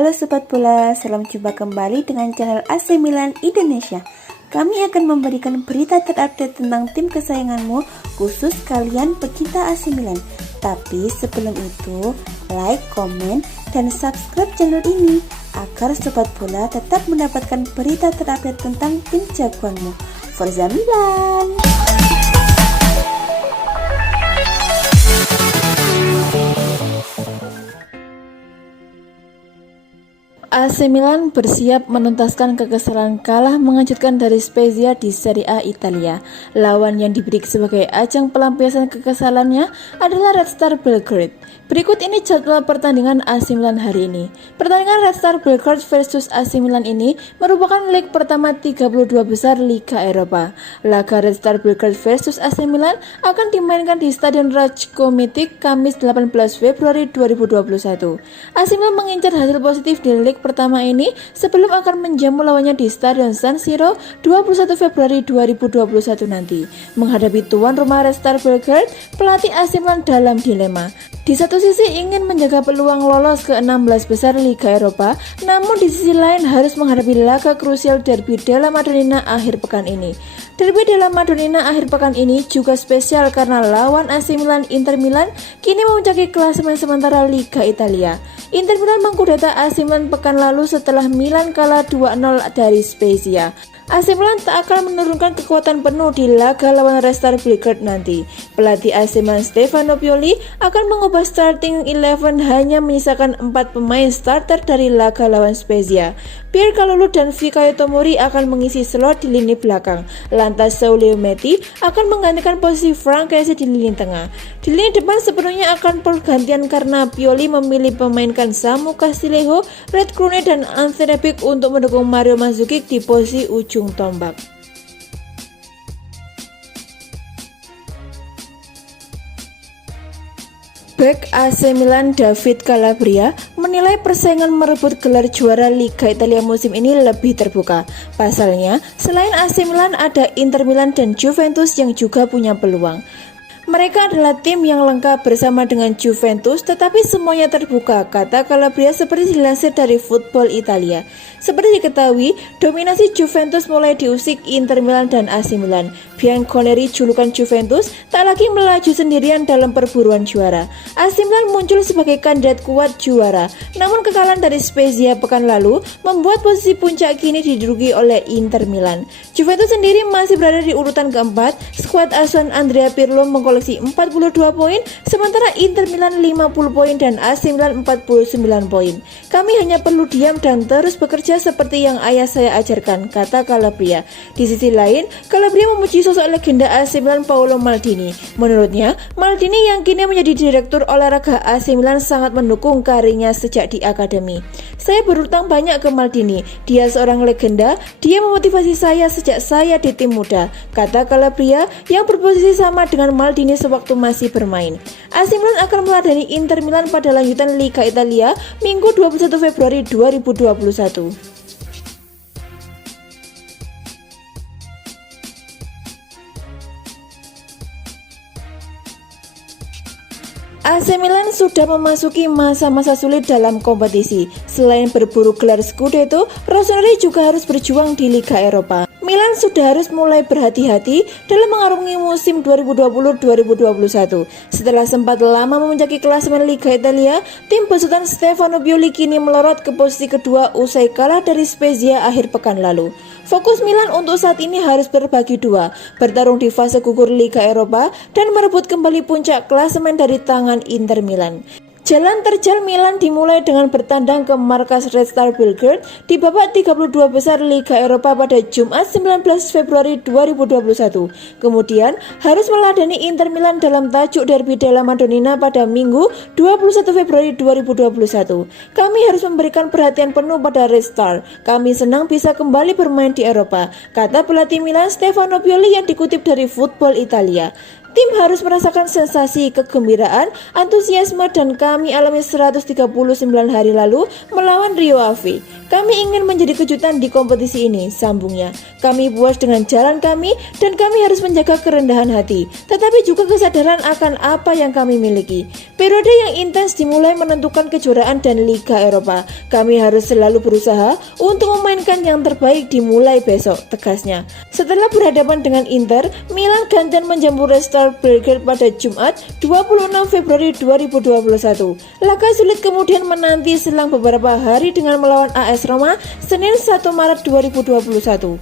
Halo Sobat Bola, salam jumpa kembali dengan channel AC Milan Indonesia. Kami akan memberikan berita terupdate tentang tim kesayanganmu, khusus kalian pecinta AC Milan. Tapi sebelum itu, like, komen, dan subscribe channel ini agar Sobat Bola tetap mendapatkan berita terupdate tentang tim jagoanmu. Forza Milan! AC Milan bersiap menuntaskan kekesalan kalah mengejutkan dari Spezia di Serie A Italia. Lawan yang diberi sebagai ajang pelampiasan kekesalannya adalah Red Star Belgrade. Berikut ini jadwal pertandingan AC Milan hari ini. Pertandingan Red Star Belgrade versus AC Milan ini merupakan leg pertama 32 besar Liga Eropa. Laga Red Star Belgrade versus AC Milan akan dimainkan di Stadion Ratko Mladic Kamis 18 Februari 2021. AC Milan mengincar hasil positif di leg pertama ini sebelum akan menjamu lawannya di Stadion San Siro 21 Februari 2021 nanti. Menghadapi tuan rumah Red Star Belgrade, pelatih AC Milan dalam dilema. Di satu sisi ingin menjaga peluang lolos ke 16 besar Liga Eropa, namun di sisi lain harus menghadapi laga krusial Derby della Madonnina akhir pekan ini. Derby della Madonnina akhir pekan ini juga spesial karena lawan AC Milan Inter Milan kini memuncaki klasemen sementara Liga Italia. Inter Milan mengkudeta AC Milan pekan lalu setelah Milan kalah 2-0 dari Spezia. AC Milan tak akan menurunkan kekuatan penuh di laga lawan Red Star Belgrade nanti. Pelatih AC Milan Stefano Pioli akan mengubah starting 11 hanya menyisakan 4 pemain starter dari laga lawan Spezia. Pierre Kalulu dan Fikayo Tomori akan mengisi slot di lini belakang. Lantas Saulio Metti akan menggantikan posisi Frank Kessie di lini tengah. Di lini depan sepenuhnya akan pergantian karena Pioli memilih memainkan Samu Castillejo, Red Krunic dan Ante Rebic untuk mendukung Mario Mandzukic di posisi ujung tombak. Bek AC Milan David Calabria menilai persaingan merebut gelar juara Liga Italia musim ini lebih terbuka. Pasalnya, selain AC Milan ada Inter Milan dan Juventus yang juga punya peluang. Mereka adalah tim yang lengkap bersama dengan Juventus, tetapi semuanya terbuka, kata Calabria seperti dilansir dari Football Italia. Seperti diketahui, dominasi Juventus mulai diusik Inter Milan dan AC Milan. Bianconeri julukan Juventus tak lagi melaju sendirian dalam perburuan juara. AC Milan muncul sebagai kandidat kuat juara, namun kekalahan dari Spezia pekan lalu membuat posisi puncak kini diduduki oleh Inter Milan. Juventus sendiri masih berada di urutan keempat, skuad asuhan Andrea Pirlo mengkoleksi 42 poin, sementara Inter Milan 50 poin dan AC Milan 49 poin. Kami hanya perlu diam dan terus bekerja seperti yang ayah saya ajarkan, kata Calabria. Di sisi lain, Calabria memuji sosok legenda AC Milan Paolo Maldini. Menurutnya, Maldini yang kini menjadi direktur olahraga AC Milan sangat mendukung karirnya sejak di akademi. Saya berutang banyak ke Maldini. Dia seorang legenda, dia memotivasi saya sejak saya di tim muda, kata Calabria yang berposisi sama dengan Maldini sewaktu masih bermain. AC Milan akan meladani Inter Milan pada lanjutan Liga Italia Minggu 21 Februari 2021. AC Milan sudah memasuki masa-masa sulit dalam kompetisi. Selain berburu gelar Scudetto, Rossoneri juga harus berjuang di Liga Eropa. Milan sudah harus mulai berhati-hati dalam mengarungi musim 2020-2021. Setelah sempat lama memuncaki klasemen Liga Italia, tim besutan Stefano Pioli kini melorot ke posisi kedua usai kalah dari Spezia akhir pekan lalu. Fokus Milan untuk saat ini harus berbagi dua, bertarung di fase gugur Liga Eropa dan merebut kembali puncak klasemen dari tangan Inter Milan. Jalan terjal Milan dimulai dengan bertandang ke markas Red Star Belgrade di babak 32 besar Liga Eropa pada Jumat 19 Februari 2021. Kemudian harus meladani Inter Milan dalam tajuk Derby della Madonnina pada Minggu 21 Februari 2021. Kami harus memberikan perhatian penuh pada Red Star. Kami senang bisa kembali bermain di Eropa, kata pelatih Milan Stefano Pioli yang dikutip dari Football Italia. Tim harus merasakan sensasi, kegembiraan, antusiasme dan kami alami 139 hari lalu melawan Rio Ave. Kami ingin menjadi kejutan di kompetisi ini, sambungnya. Kami puas dengan jalan kami dan kami harus menjaga kerendahan hati, tetapi juga kesadaran akan apa yang kami miliki. Periode yang intens dimulai menentukan kejuaraan dan Liga Eropa. Kami harus selalu berusaha untuk memainkan yang terbaik dimulai besok, tegasnya. Setelah berhadapan dengan Inter, Milan gantian menjamu Red Star Belgrade pada Jumat 26 Februari 2021. Laga sulit kemudian menanti selang beberapa hari dengan melawan AS Roma Senin 1 Maret 2021.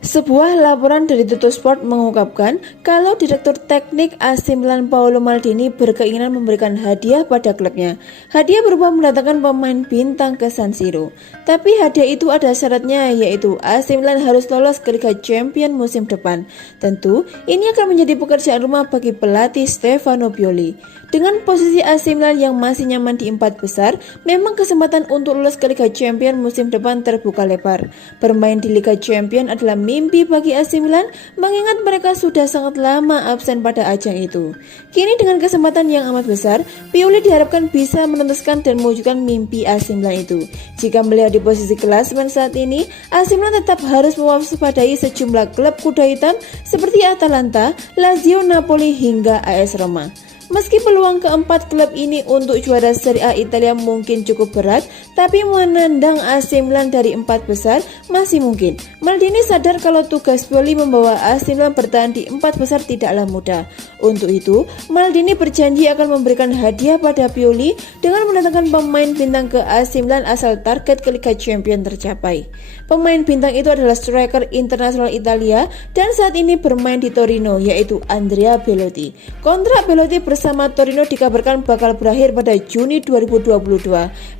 Sebuah laporan dari Tuttosport mengungkapkan kalau Direktur Teknik AC Milan Paolo Maldini berkeinginan memberikan hadiah pada klubnya. Hadiah berupa mendatangkan pemain bintang ke San Siro. Tapi hadiah itu ada syaratnya, yaitu AC Milan harus lolos ke Liga Champions musim depan. Tentu, ini akan menjadi pekerjaan rumah bagi pelatih Stefano Pioli. Dengan posisi AC Milan yang masih nyaman di 4 besar, memang kesempatan untuk lolos ke Liga Champions musim depan terbuka lebar. Bermain di Liga Champions adalah mimpi bagi AC Milan, mengingat mereka sudah sangat lama absen pada ajang itu. Kini dengan kesempatan yang amat besar, Pioli diharapkan bisa menuntaskan dan mewujudkan mimpi AC Milan itu. Jika melihat di posisi klasemen saat ini, AC Milan tetap harus mewaspadai sejumlah klub kuda hitam seperti Atalanta, Lazio, Napoli hingga AS Roma. Meski peluang keempat klub ini untuk juara Serie A Italia mungkin cukup berat, tapi menendang AC Milan dari 4 besar masih mungkin. Maldini sadar kalau tugas Pioli membawa AC Milan bertahan di 4 besar tidaklah mudah. Untuk itu, Maldini berjanji akan memberikan hadiah pada Pioli dengan mendatangkan pemain bintang ke AC Milan asal target ke Liga Champions tercapai. Pemain bintang itu adalah striker internasional Italia dan saat ini bermain di Torino, yaitu Andrea Belotti. Kontrak Belotti bersama Torino dikabarkan bakal berakhir pada Juni 2022.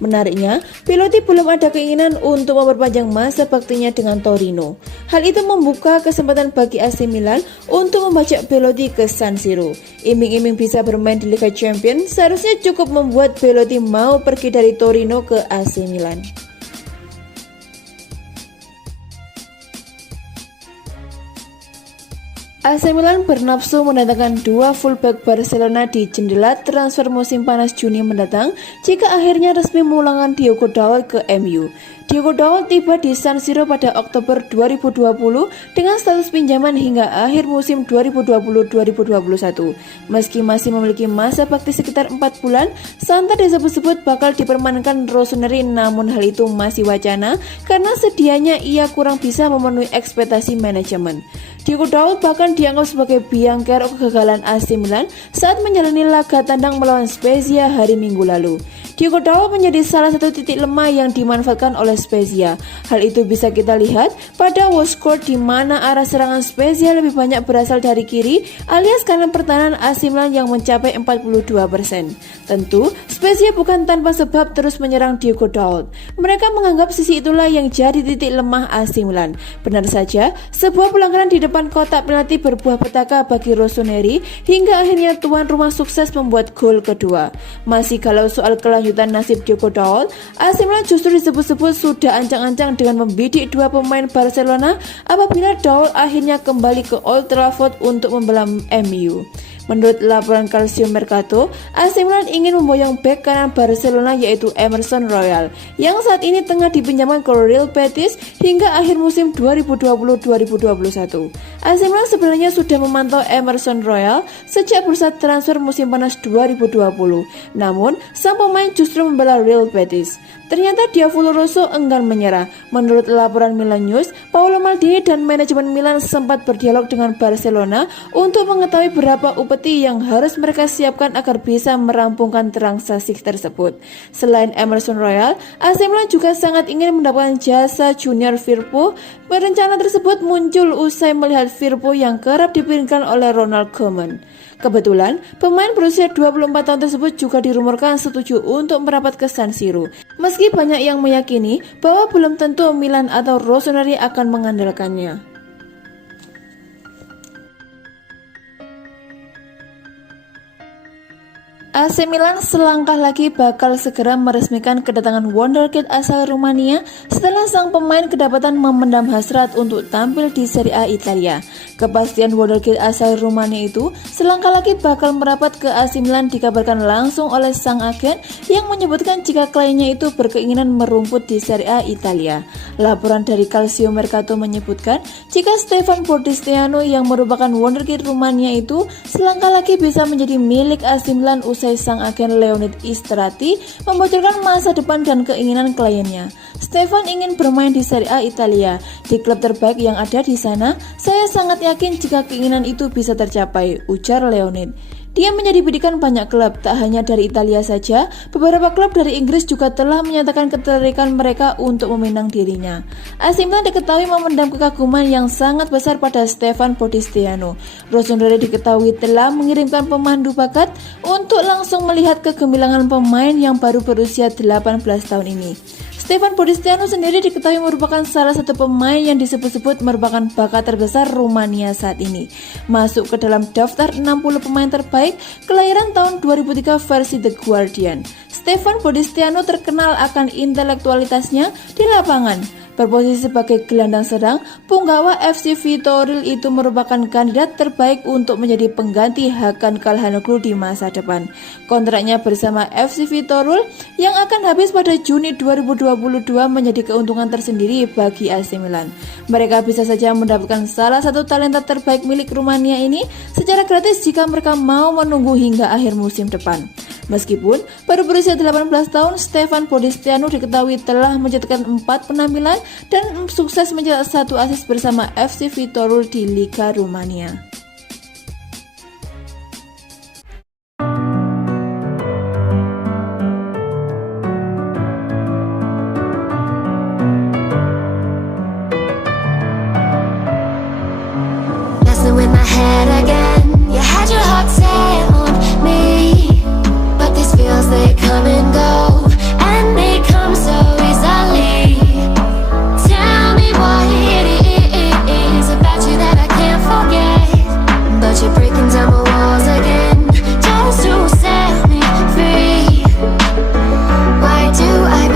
Menariknya, Belotti belum ada keinginan untuk memperpanjang masa baktinya dengan Torino. Hal itu membuka kesempatan bagi AC Milan untuk membajak Belotti ke San Siro. Iming-iming bisa bermain di Liga Champions seharusnya cukup membuat Belotti mau pergi dari Torino ke AC Milan. AC Milan bernafsu mendatangkan dua fullback Barcelona di jendela transfer musim panas Juni mendatang jika akhirnya resmi memulangkan Diogo Dalot ke MU. Diogo Dalot tiba di San Siro pada Oktober 2020 dengan status pinjaman hingga akhir musim 2020-2021. Meski masih memiliki masa bakti sekitar 4 bulan, santer disebut-sebut bakal dipermanenkan Rossoneri, namun hal itu masih wacana karena sedianya ia kurang bisa memenuhi ekspektasi manajemen. Diogo Dalot bahkan dianggap sebagai biang kerok kegagalan AC Milan saat menjalani laga tandang melawan Spezia hari Minggu lalu. Diogo Dalot menjadi salah satu titik lemah yang dimanfaatkan oleh Spezia. Hal itu bisa kita lihat pada Wolfsburg di mana arah serangan Spezia lebih banyak berasal dari kiri alias kanan pertahanan AC Milan yang mencapai 42%. Tentu, Spezia bukan tanpa sebab terus menyerang Diogo Dalot. Mereka menganggap sisi itulah yang jadi titik lemah AC Milan. Benar saja, sebuah pelanggaran di depan kotak penalti berbuah petaka bagi Rossoneri hingga akhirnya tuan rumah sukses membuat gol kedua. Masih kalau soal kelanjutan nasib Diogo Dalot, AC Milan justru disebut-sebut sudah ancang-ancang dengan membidik dua pemain Barcelona apabila Dalot akhirnya kembali ke Old Trafford untuk membela MU. Menurut laporan Calcio Mercato, AC Milan ingin memboyong bek kanan Barcelona yaitu Emerson Royal yang saat ini tengah dipinjamkan ke Real Betis hingga akhir musim 2020-2021. AC Milan sebenarnya sudah memantau Emerson Royal sejak bursa transfer musim panas 2020. Namun, sang pemain justru membela Real Betis. Ternyata Diavolo Rosso enggan menyerah. Menurut laporan Milan News, Paolo Maldini dan manajemen Milan sempat berdialog dengan Barcelona untuk mengetahui berapa upeti yang harus mereka siapkan agar bisa merampungkan transaksi tersebut. Selain Emerson Royal, AC Milan juga sangat ingin mendapatkan jasa Junior Firpo. Rencana tersebut muncul usai melihat Firpo yang kerap dipimpin oleh Ronald Koeman. Kebetulan, pemain berusia 24 tahun tersebut juga dirumorkan setuju untuk merapat ke San Siro. Meski banyak yang meyakini bahwa belum tentu Milan atau Rossoneri akan mengandalkannya. AC Milan selangkah lagi bakal segera meresmikan kedatangan wonderkid asal Rumania setelah sang pemain kedapatan memendam hasrat untuk tampil di Serie A Italia. Kepastian wonderkid asal Rumania itu selangkah lagi bakal merapat ke AC Milan dikabarkan langsung oleh sang agen yang menyebutkan jika kliennya itu berkeinginan merumput di Serie A Italia. Laporan dari Calcio Mercato menyebutkan jika Stefan Bodistiano yang merupakan wonderkid Rumania itu selangkah lagi bisa menjadi milik AC Milan usai sang agen Leonid Istrati membocorkan masa depan dan keinginan kliennya. Stefan ingin bermain di Serie A Italia, di klub terbaik yang ada di sana. Saya sangat yakin jika keinginan itu bisa tercapai, ujar Leonid. Dia menjadi bidikan banyak klub, tak hanya dari Italia saja, beberapa klub dari Inggris juga telah menyatakan ketertarikan mereka untuk meminang dirinya. AC Milan diketahui memendam kekaguman yang sangat besar pada Stefan Bodistiano. Rossoneri diketahui telah mengirimkan pemandu bakat untuk langsung melihat kegemilangan pemain yang baru berusia 18 tahun ini. Stefan Bodistiano sendiri diketahui merupakan salah satu pemain yang disebut-sebut merupakan bakat terbesar Rumania saat ini. Masuk ke dalam daftar 60 pemain terbaik kelahiran tahun 2003 versi The Guardian. Stefan Bodistiano terkenal akan intelektualitasnya di lapangan. Berposisi sebagai gelandang serang, punggawa FC Viitorul itu merupakan kandidat terbaik untuk menjadi pengganti Hakan Calhanoglu di masa depan. Kontraknya bersama FC Viitorul yang akan habis pada Juni 2022 menjadi keuntungan tersendiri bagi AC Milan. Mereka bisa saja mendapatkan salah satu talenta terbaik milik Rumania ini secara gratis jika mereka mau menunggu hingga akhir musim depan. Meskipun baru berusia 18 tahun, Stefan Bodistiano diketahui telah mencetakkan 4 penampilan dan sukses mencetak 1 assist bersama FC Viitorul di Liga Rumania. Messing with my head again.